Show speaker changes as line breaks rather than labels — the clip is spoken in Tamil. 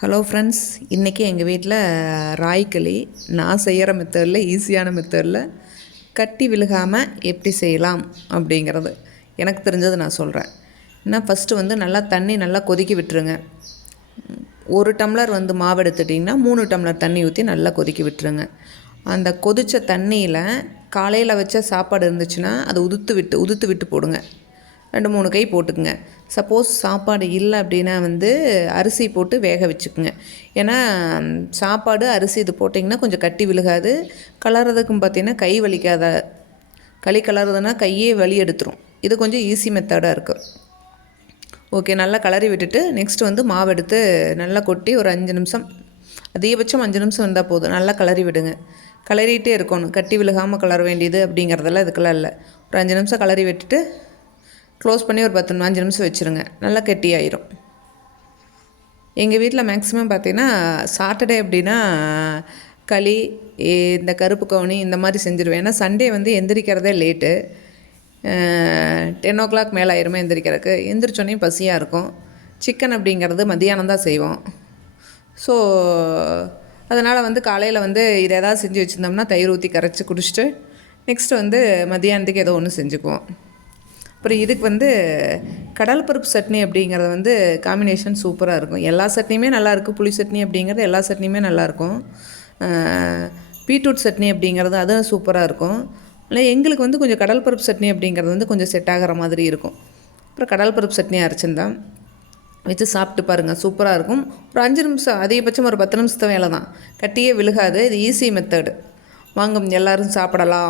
ஹலோ ஃப்ரெண்ட்ஸ் இன்றைக்கி எங்கள் வீட்டில் ராய்களி நான் செய்கிற மெத்தடில் ஈஸியான மெத்தடில் கட்டி விழுகாமல் எப்படி செய்யலாம் அப்படிங்கிறது. எனக்கு தெரிஞ்சது நான் சொல்கிறேன் என்ன ஃபஸ்ட்டு வந்து நல்லா தண்ணி நல்லா கொதிக்க விட்டுருங்க. ஒரு டம்ளர் வந்து மாவு எடுத்துட்டிங்கன்னா மூணு டம்ளர் தண்ணி ஊற்றி நல்லா கொதிக்க விட்டுருங்க. அந்த கொதித்த தண்ணியில் காலையில் வச்ச சாப்பாடு இருந்துச்சுன்னா அதை உதுத்து விட்டு உதுத்து விட்டு போடுங்க. ரெண்டு மூணு கை போட்டுக்குங்க. சப்போஸ் சாப்பாடு இல்லை அப்படின்னா வந்து அரிசி போட்டு வேக வச்சுக்குங்க. ஏன்னா சாப்பாடு அரிசி இது போட்டிங்கன்னா கொஞ்சம் கட்டி விழுகாது. கலர்றதுக்கும் பார்த்தீங்கன்னா கை வலிக்காத களி கலருதுன்னா கையே வலி எடுத்துரும். இது கொஞ்சம் ஈஸி மெத்தடாக இருக்குது ஓகே நல்லா கலரி விட்டுட்டு நெக்ஸ்ட் வந்து மாவு எடுத்து நல்லா கொட்டி ஒரு அஞ்சு நிமிஷம் அதிகபட்சம் அஞ்சு நிமிஷம் இருந்தால் போதும். நல்லா கலரி விடுங்க. கலரிட்டே இருக்கணும். கட்டி விழுகாமல் கலர வேண்டியது அப்படிங்கிறதெல்லாம் இதுக்கெல்லாம் இல்லை. ஒரு அஞ்சு நிமிஷம் கலரி விட்டுட்டு க்ளோஸ் பண்ணி ஒரு பத்து அஞ்சு நிமிஷம் வச்சுருங்க. நல்லா கெட்டியாயிரும். எங்கள் வீட்டில் மேக்ஸிமம் பார்த்தீங்கன்னா சாட்டர்டே அப்படின்னா களி இந்த கருப்பு கவுனி இந்த மாதிரி செஞ்சுருவேன். ஏன்னா சண்டே வந்து எந்திரிக்கிறதே லேட்டு டென் ஓ கிளாக் மேலே ஆயிருமே எந்திரிக்கிறதுக்கு. எந்திரிச்சோன்னே பசியாக இருக்கும். சிக்கன் அப்படிங்கிறது மதியானம் தான் செய்வோம். ஸோ அதனால் வந்து காலையில் வந்து இதை ஏதாவது செஞ்சு வச்சுருந்தோம்னா தயிர் ஊற்றி கரைச்சி குடிச்சிட்டு நெக்ஸ்ட்டு வந்து மதியானத்துக்கு ஏதோ ஒன்று செஞ்சுக்குவோம். அப்புறம் இதுக்கு வந்து கடல் பருப்பு சட்னி அப்படிங்கிறது வந்து காம்பினேஷன் சூப்பராக இருக்கும். எல்லா சட்னியுமே நல்லாயிருக்கும் புளி சட்னி அப்படிங்கிறது எல்லா சட்னியுமே நல்லாயிருக்கும் பீட்ரூட் சட்னி அப்படிங்கிறது அதுவும் சூப்பராக இருக்கும். இல்லை எங்களுக்கு வந்து கொஞ்சம் கடல் பருப்பு சட்னி அப்படிங்கிறது வந்து கொஞ்சம் செட் ஆகிற மாதிரி இருக்கும். அப்புறம் கடல் பருப்பு சட்னி அரைச்சிருந்தேன் வச்சு சாப்பிட்டு பாருங்கள் சூப்பராக இருக்கும். ஒரு அஞ்சு நிமிஷம் அதிகபட்சம் ஒரு பத்து நிமிஷத்து வேலை தான் கட்டியே விழுகாது. இது ஈஸி மெத்தடு வாங்க எல்லோரும் சாப்பிடலாம்.